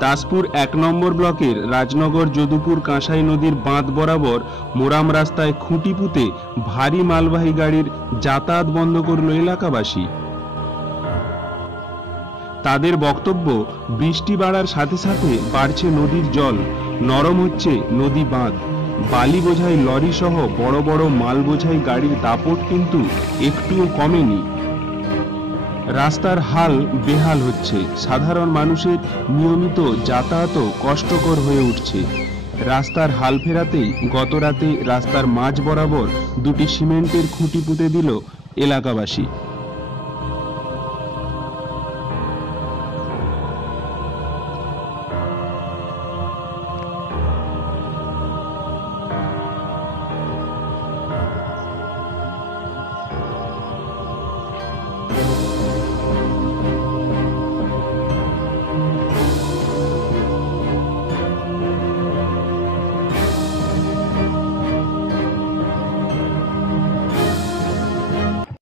দাসপুর এক নম্বর ব্লকের রাজনগর যদুপুর কাঁসাই নদীর বাঁধ বরাবর মোরাম রাস্তায় খুঁটি পুঁতে ভারী মালবাহী গাড়ির যাতায়াত বন্ধ করল এলাকাবাসী। তাদের বক্তব্য, বৃষ্টি বাড়ার সাথে সাথে বাড়ছে নদীর জল, নরম হচ্ছে নদী বাঁধ। বালি বোঝাই লরি সহ বড় বড় মাল বোঝাই গাড়ির দাপট কিন্তু একটুও কমেনি। রাস্তার হাল বেহাল হচ্ছে। সাধারণ মানুষের নিয়মিত যাতায়াতও কষ্টকর হয়ে উঠছে। রাস্তার হাল ফেরাতেই গতরাতে রাস্তার মাঝ বরাবর দুটি সিমেন্টের খুঁটি পুঁতে দিল এলাকাবাসী।